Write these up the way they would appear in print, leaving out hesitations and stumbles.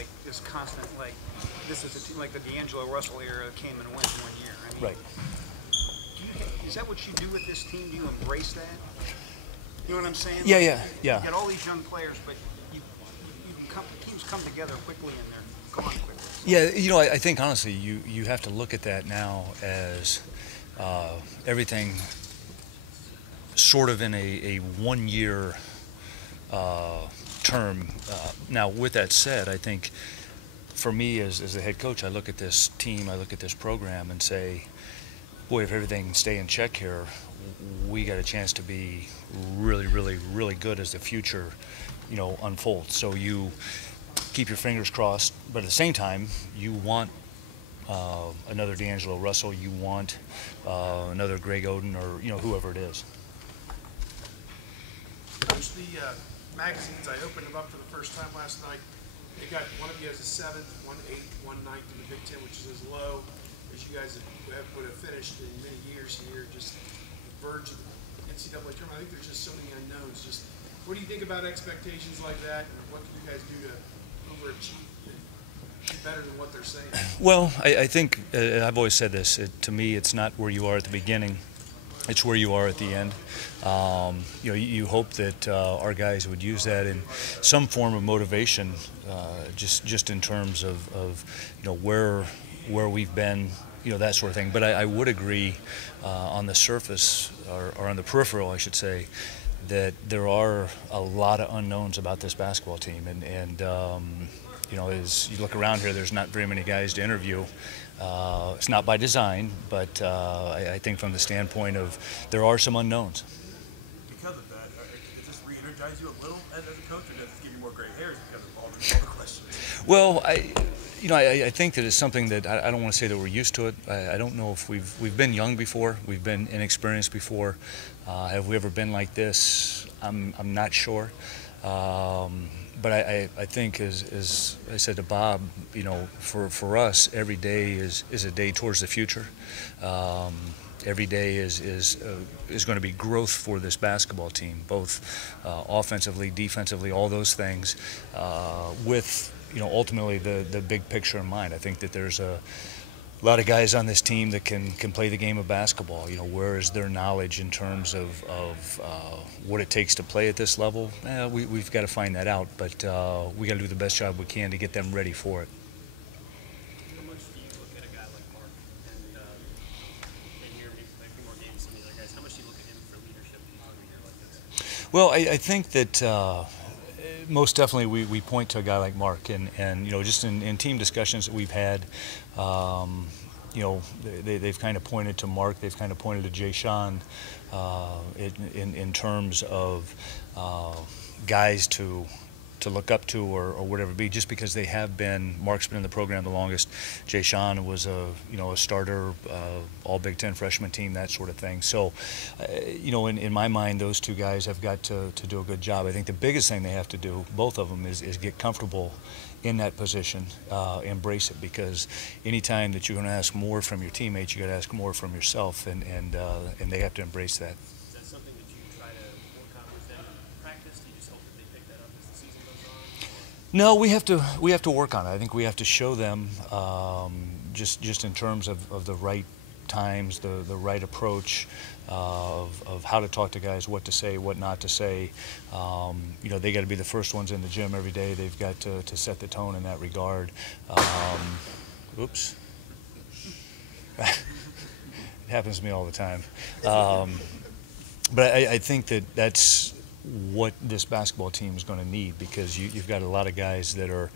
like this constant, like this is a team like the D'Angelo Russell era came and went in 1 year. I mean, Right. is that what you do with this team? Do you embrace that? You know what I'm saying? Yeah, like, yeah. You got all these young players, but teams come together quickly and they're gone quickly. Yeah, you know, I think honestly, you have to look at that now as everything sort of in a 1 year term. Now, with that said, I think for me as the head coach, I look at this team, I look at this program and say, boy, if everything stay in check here, we got a chance to be really, really, really good as the future, you know, unfolds. So you keep your fingers crossed, but at the same time, you want another D'Angelo Russell, you want another Greg Oden, or you know, whoever it is. Coach, the magazines, I opened them up for the first time last night. They got one of you as a 7th, 1 8th, 1 9th in the Big Ten, which is as low as you guys would have finished in many years here, just the verge of the NCAA tournament. I think there's just so many unknowns. Just what do you think about expectations like that, and what can you guys do to overachieve, be better than what they're saying? Well, I think I've always said this. To me, it's not where you are at the beginning. It's where you are at the end. You know, you hope that our guys would use that in some form of motivation, just in terms of you know where we've been, you know, that sort of thing. But I would agree on the surface, or on the peripheral, I should say, that there are a lot of unknowns about this basketball team, and you know, as you look around here, there's not very many guys to interview. It's not by design, but I think from the standpoint of there are some unknowns. Because of that, does this re-energize you a little as a coach, or does it give you more gray hairs because of all the questions? Well, I think that it's something that I don't want to say that we're used to it. I don't know if we've been young before, we've been inexperienced before. Have we ever been like this? I'm not sure. But I think, as I said to Bob, you know, for us, every day is a day towards the future. Every day is going to be growth for this basketball team, both offensively, defensively, all those things, with, you know, ultimately the big picture in mind. I think that there's a lot of guys on this team that can play the game of basketball. You know, where is their knowledge in terms of what it takes to play at this level? We've got to find that out, but we got to do the best job we can to get them ready for it. How much do you look at a guy like Mark and you're maybe a few more games than the other guys? How much do you look at him for leadership in a year like this? Well, I think that most definitely we point to a guy like Mark, and you know, just in team discussions that we've had, you know, they've kind of pointed to Mark, they've kind of pointed to Jay Sean in terms of guys to look up to, or whatever it be, just because they have been. Mark's been in the program the longest. Jay Sean was a starter, all Big Ten freshman team, that sort of thing. So, you know, in my mind, those two guys have got to do a good job. I think the biggest thing they have to do, both of them, is get comfortable in that position, embrace it, because anytime that you're going to ask more from your teammates, you got to ask more from yourself, and they have to embrace that. Is that something that you try to work on with them in practice? Do you just hope that they pick that up as the season goes on? No, we have to work on it. I think we have to show them, just in terms of the right times, the right approach, of how to talk to guys, what to say, what not to say. You know, they got to be the first ones in the gym every day. They've got to set the tone in that regard. Oops. It happens to me all the time. But I think that's what this basketball team is going to need, because you've got a lot of guys that are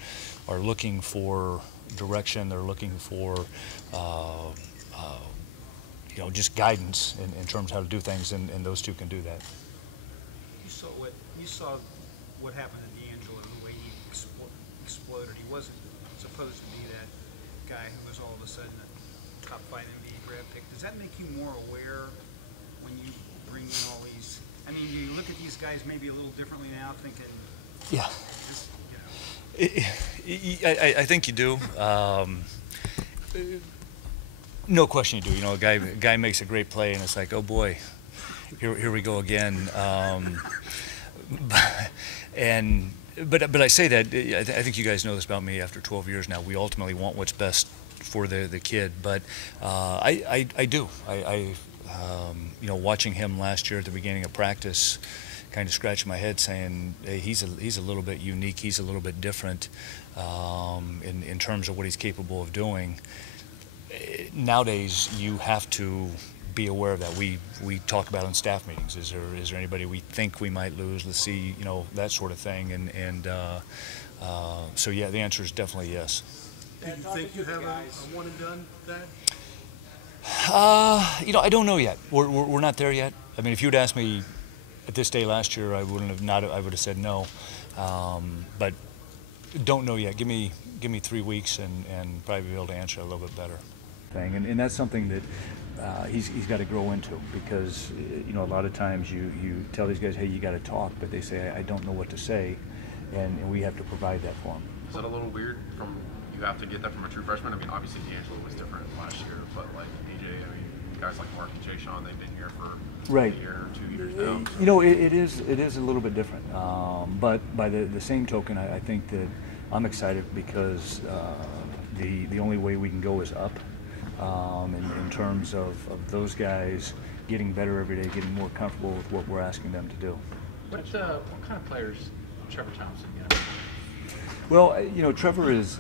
looking for direction. They're looking for you know, just guidance in terms of how to do things, and those two can do that. You saw what happened to D'Angelo and the way he exploded. He wasn't supposed to be that guy who was all of a sudden a top 5 NBA draft pick. Does that make you more aware when you bring in all these? I mean, do you look at these guys maybe a little differently now, thinking, Yeah. this, you know? I think you do. No question you do. You know, a guy makes a great play, and it's like, oh boy, here we go again. And But I say that I think you guys know this about me. After 12 years now, we ultimately want what's best for the kid. But I do. You know, watching him last year at the beginning of practice, kind of scratching my head, saying, hey, he's a little bit unique. He's a little bit different in terms of what he's capable of doing. Nowadays, you have to be aware of that. We talk about in staff meetings. Is there anybody we think we might lose? Let's see, you know, that sort of thing. So yeah, the answer is definitely yes. Do you think you have a one and done, Dad? You know, I don't know yet. We're not there yet. I mean, if you'd asked me at this day last year, I wouldn't have not. I would have said no. But don't know yet. Give me 3 weeks and probably be able to answer a little bit better. And that's something that he's got to grow into, because you know, a lot of times you tell these guys, hey, you got to talk, but they say, I don't know what to say, and we have to provide that for them. Is that a little weird from you have to get that from a true freshman? I mean, obviously D'Angelo was different last year, but like AJ, I mean, guys like Mark and Jay Sean, they've been here for a year or 2 years now. So. You know, it is a little bit different, but by the same token, I think that I'm excited because the only way we can go is up. In terms of those guys getting better every day, getting more comfortable with what we're asking them to do. What kind of players Trevor Thompson get? Well, you know, Trevor is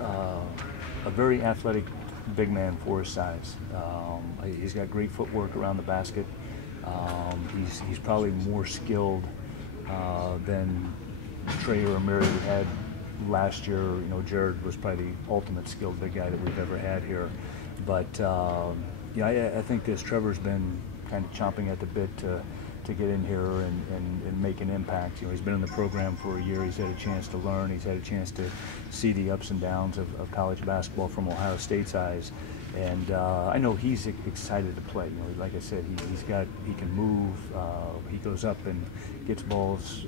a very athletic big man for his size. He's got great footwork around the basket. He's probably more skilled than Trey or Amiri we had last year. You know, Jared was probably the ultimate skilled big guy that we've ever had here. But yeah, I think this Trevor's been kind of chomping at the bit to get in here and make an impact. You know, he's been in the program for a year. He's had a chance to learn. He's had a chance to see the ups and downs of college basketball from Ohio State's eyes. And I know he's excited to play. You know, like I said, he can move. He goes up and gets balls,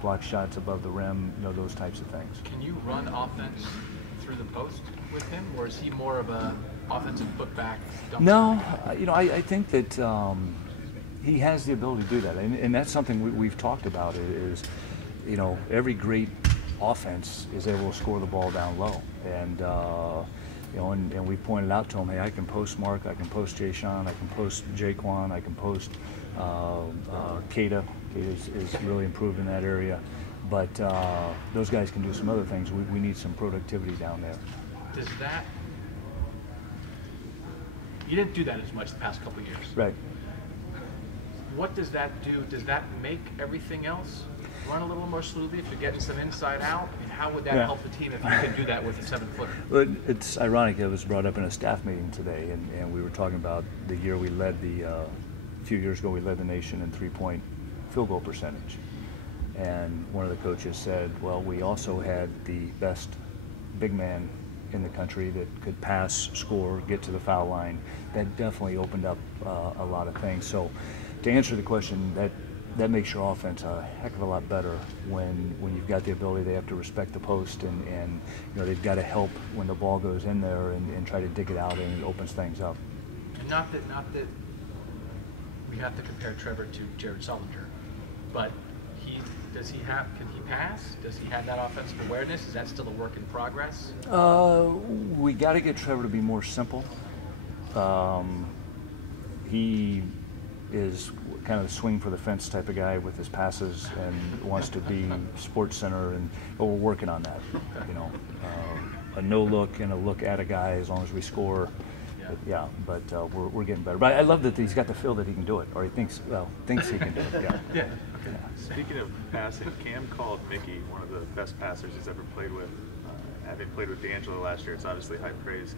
blocks shots above the rim. You know, those types of things. Can you run offense through the post with him, or is he more of a offensive putback? No, you know, I think that he has the ability to do that, and that's something we've talked about. Is, you know, every great offense is able to score the ball down low, and you know, and we pointed out to him, hey, I can post Mark, I can post Jay Sean, I can post Jaquan, I can post Kata. Kata is really improved in that area, but those guys can do some other things. We need some productivity down there. Does that? You didn't do that as much the past couple of years. Right. What does that do? Does that make everything else run a little more smoothly if you're getting some inside out? I mean, how would that help the team if you can do that with a 7-footer? Well, it's ironic. It was brought up in a staff meeting today, and we were talking about the year we led a few years ago, we led the nation in three-point field goal percentage. And one of the coaches said, well, we also had the best big man in the country that could pass, score, get to the foul line. That definitely opened up a lot of things. So to answer the question, that makes your offense a heck of a lot better when you've got the ability. They have to respect the post, and you know, they've got to help when the ball goes in there and try to dig it out, and it opens things up. And not that we have to compare Trevor to Jared Sullinger, but can he pass? Does he have that offensive awareness? Is that still a work in progress? We got to get Trevor to be more simple. He is kind of a swing for the fence type of guy with his passes and wants to be Sports Center, but we're working on that. You know, a no look and a look at a guy as long as we score. But we're getting better. But I love that he's got the feel that he can do it, or he thinks he can do it. Yeah. Speaking of passing, Cam called Mickey one of the best passers he's ever played with. Having played with D'Angelo last year, it's obviously high praise.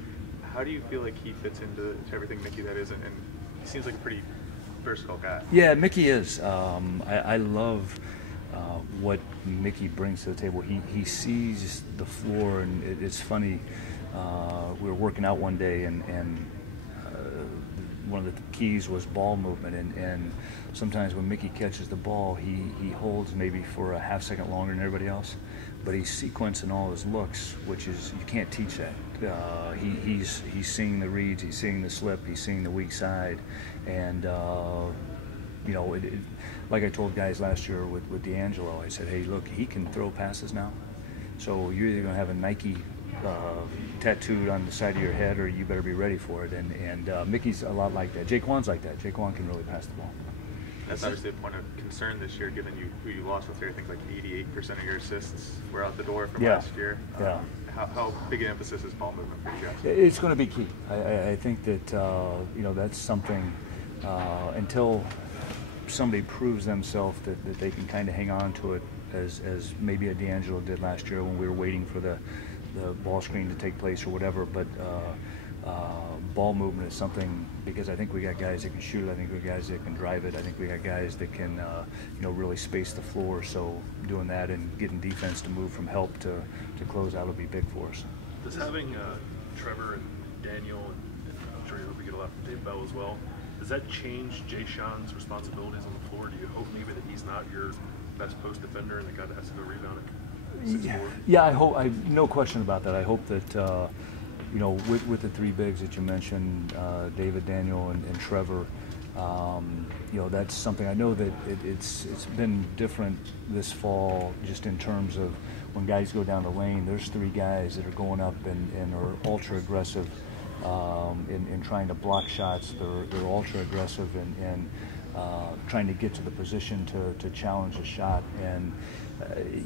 How do you feel like he fits into everything Mickey that is, and he seems like a pretty versatile guy? Yeah, Mickey is. I love what Mickey brings to the table. He sees the floor, and it's funny. We were working out one day, and one of the keys was ball movement, and sometimes when Mickey catches the ball, he holds maybe for a half second longer than everybody else, but he's sequencing all his looks, which is, you can't teach that. He's seeing the reads, he's seeing the slip, he's seeing the weak side, and like I told guys last year with D'Angelo, I said, hey, look, he can throw passes now. So you're either going to have a Nike tattooed on the side of your head, or you better be ready for it. And Mickey's a lot like that. Jaquan's like that. Jaquan can really pass the ball. That's obviously a point of concern this year, given who you lost with here. I think like 88% of your assists were out the door from last year. How big an emphasis is ball movement for you guys? It's going to be key. I think that that's something until somebody proves themselves that they can kind of hang on to it, as maybe a D'Angelo did last year when we were waiting for the ball screen to take place or whatever. But ball movement is something, because I think we got guys that can shoot it. I think we got guys that can drive it. I think we got guys that can really space the floor. So doing that and getting defense to move from help to close out will be big for us. Does having Trevor and Daniel, and I'm sure you hope we get a lot from Dave Bell as well, does that change Jay Sean's responsibilities on the floor? Do you hope maybe that he's not your best post defender and the guy that has to go rebound at 6'4"? Yeah, I hope. No question about that. I hope that with the three bigs that you mentioned, David, Daniel, and Trevor, that's something. I know that it's been different this fall, just in terms of when guys go down the lane. There's three guys that are going up and are ultra aggressive in trying to block shots. They're ultra aggressive and trying to get to the position to challenge a shot. And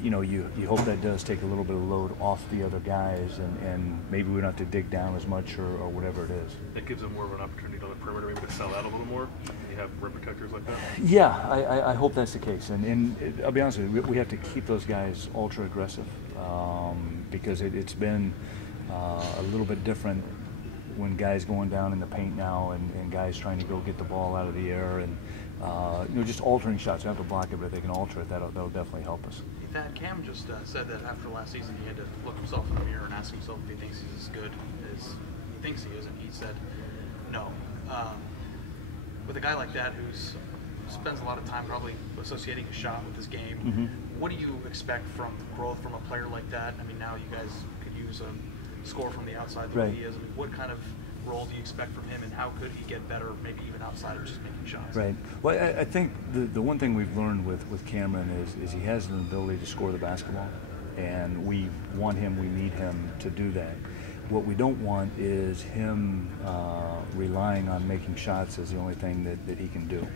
you hope that does take a little bit of load off the other guys, and maybe we don't have to dig down as much or whatever it is. It gives them more of an opportunity on the perimeter, maybe to sell out a little more. You have rim protectors like that. Yeah, I hope that's the case. And I'll be honest with you, we have to keep those guys ultra aggressive, because it's been a little bit different when guys going down in the paint now and guys trying to go get the ball out of the air and just altering shots. You have to block it, but if they can alter it, that'll definitely help us. Thad, Cam just said that after last season he had to look himself in the mirror and ask himself if he thinks he's as good as he thinks he is, and he said no. With a guy like that who spends a lot of time probably associating a shot with his game, what do you expect from growth from a player like that? I mean, now you guys could use a score from the outside the way he is. I mean, what kind of role do you expect from him, and how could he get better, maybe even outside of just making shots? Right. Well, I think the one thing we've learned with Cameron is he has an ability to score the basketball, and we want him, we need him to do that. What we don't want is him relying on making shots as the only thing that he can do.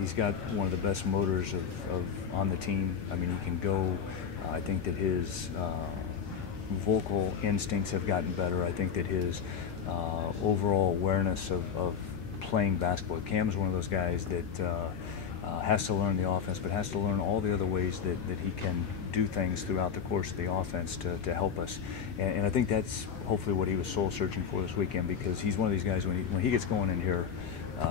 He's got one of the best motors of on the team. I mean, he can go. I think that his vocal instincts have gotten better. I think that his overall awareness of playing basketball. Cam's one of those guys that has to learn the offense, but has to learn all the other ways that he can do things throughout the course of the offense to help us. And I think that's hopefully what he was soul searching for this weekend, because he's one of these guys, when he gets going in here,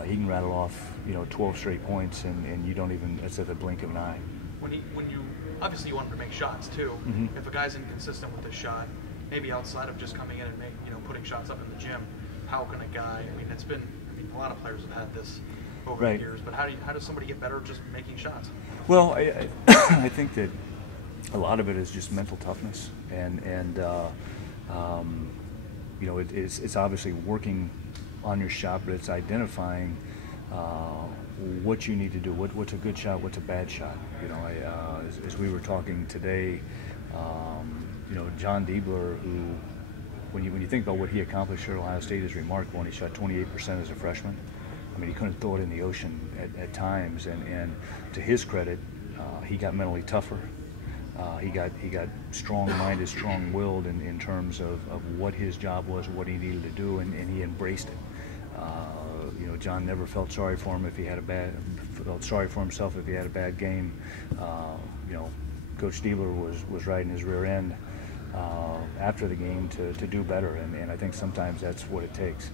he can rattle off 12 straight points, and you don't even, it's at the blink of an eye. When you obviously you want him to make shots too. If a guy's inconsistent with his shot, maybe outside of just coming in and putting shots up in the gym, how can a guy? I mean, a lot of players have had this over the years, but how does somebody get better just making shots? Well, I think that a lot of it is just mental toughness, and it's obviously working on your shot, but it's identifying what you need to do. What's a good shot? What's a bad shot? As we were talking today, John Diebler, who, when you think about what he accomplished here at Ohio State, is remarkable. And he shot 28% as a freshman. I mean, he couldn't throw it in the ocean at times. And to his credit, he got mentally tougher. He got strong-minded, strong-willed in terms of what his job was, what he needed to do, and he embraced it. John never felt sorry for him if he had felt sorry for himself if he had a bad game. Coach Diebler was right in his rear end after the game to do better, and I think sometimes that's what it takes.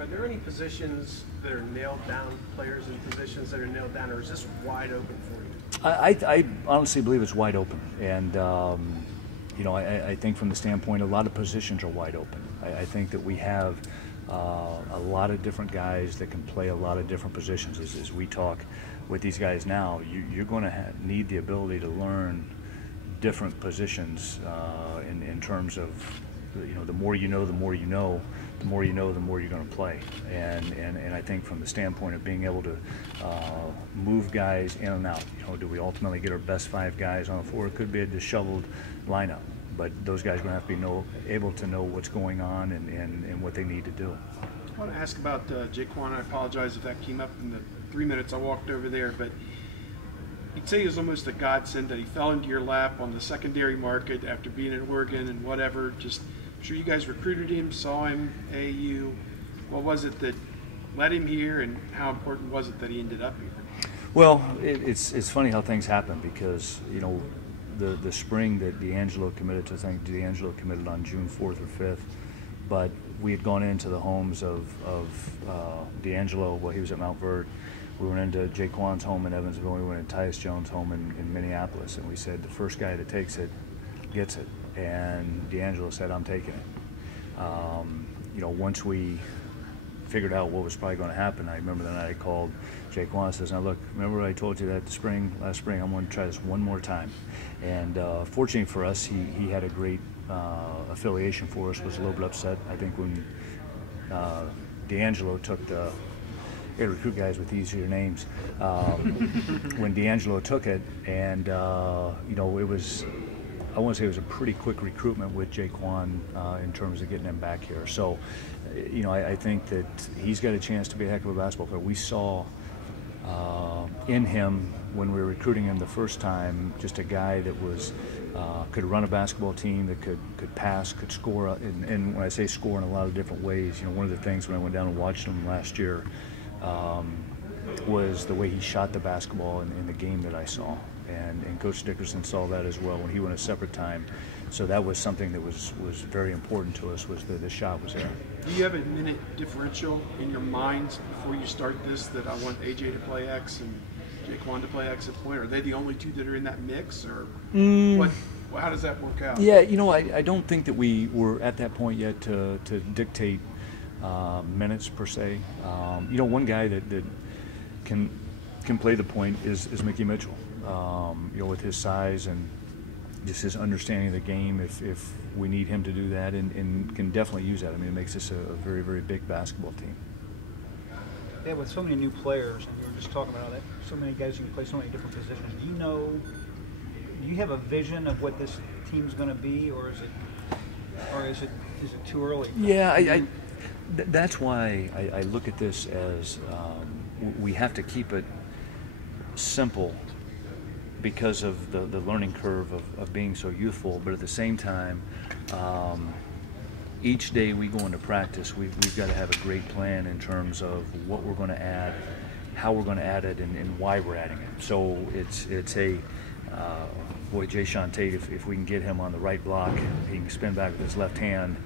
Are there any positions that are nailed down, players in positions that are nailed down, or is this wide open for you? I honestly believe it's wide open, and I think from the standpoint, a lot of positions are wide open. I think that we have a lot of different guys that can play a lot of different positions. As we talk with these guys now, you're going to need the ability to learn different positions in terms of the more you know, the more you know, the more you know, the more you're going to play. And I think from the standpoint of being able to move guys in and out, do we ultimately get our best 5 guys on the floor? It could be a disheveled lineup, but those guys are going to have to be able to know what's going on and what they need to do. I want to ask about Jaquan. I apologize if that came up in the 3 minutes I walked over there, but you'd say it was almost a godsend that he fell into your lap on the secondary market after being in Oregon and whatever. Just, I'm sure you guys recruited him, saw him, AAU. What was it that led him here, and how important was it that he ended up here? Well, it's funny how things happen, because the spring that D'Angelo committed to, I think D'Angelo committed on June 4th or 5th, but we had gone into the homes of D'Angelo while he was at Mount Verde. We went into Jaquan's home in Evansville. We went into Tyus Jones' home in Minneapolis, and we said the first guy that takes it gets it. And D'Angelo said, "I'm taking it." Once we figured out what was probably going to happen, I remember the night I called Jaquan and says, "Now look, remember I told you that last spring, I'm going to try this one more time." And fortunately for us, he had a great affiliation for us. Was a little bit upset, I think, when D'Angelo took the recruit guys with easier names. When D'Angelo took it, and it was, I want to say it was a pretty quick recruitment with Jaquan in terms of getting him back here. So, I think that he's got a chance to be a heck of a basketball player. We saw in him, when we were recruiting him the first time, just a guy that was could run a basketball team, that could pass, could score, and when I say score, in a lot of different ways. One of the things when I went down and watched him last year was the way he shot the basketball in the game that I saw, and Coach Dickerson saw that as well when he went a separate time. So that was something that was very important to us, was that the shot was there. Do you have a minute differential in your minds before you start this, that I want AJ to play X and Jaquan to play X at point? Are they the only 2 that are in that mix, or how does that work out? Yeah, I don't think that we were at that point yet to dictate minutes per se. One guy that can play the point is Mickey Mitchell. With his size and just his understanding of the game, if we need him to do that, and can definitely use that. I mean, it makes us a very, very big basketball team. Yeah, with so many new players, and you were just talking about that, so many guys who can play so many different positions. Do you have a vision of what this team's going to be, or is it too early? Yeah, that's why I look at this as we have to keep it simple, because of the learning curve of being so youthful, but at the same time, each day we go into practice, we've got to have a great plan in terms of what we're going to add, how we're going to add it, and why we're adding it. So it's Jayshawn Tate, if we can get him on the right block, he can spin back with his left hand.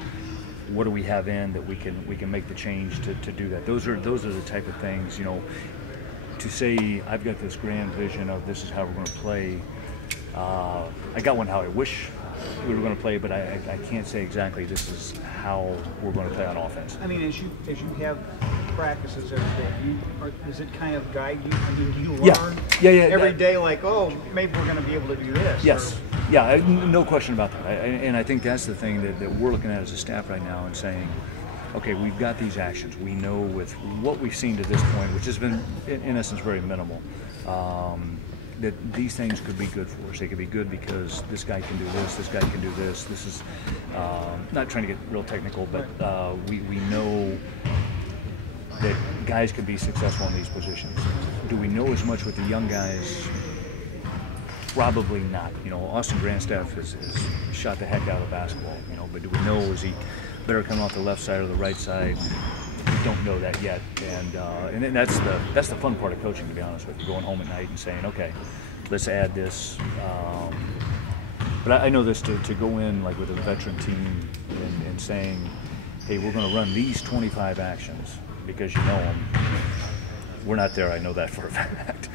What do we have in that we can make the change to do that? Those are the type of things, to say I've got this grand vision of this is how we're going to play. I got one how I wish we were going to play, but I can't say exactly this is how we're going to play on offense. I mean, as you have practices every day, does it kind of guide you? I mean, do you learn every day, like, oh, maybe we're going to be able to do this? Yes. Yeah, no question about that. And I think that's the thing that we're looking at as a staff right now and saying, okay, we've got these actions. We know with what we've seen to this point, which has been, in essence, very minimal, that these things could be good for us. They could be good because this guy can do this guy can do this. This is, not trying to get real technical, but we know that guys can be successful in these positions. Do we know as much with the young guys? Probably not. Austin Grandstaff has shot the heck out of basketball, but do we know, is he better coming off the left side or the right side? We don't know that yet, and then that's the fun part of coaching, to be honest with you, going home at night and saying, okay, let's add this. But I know this, to go in like with a veteran team and saying, hey, we're going to run these 25 actions because you know them. We're not there. I know that for a fact.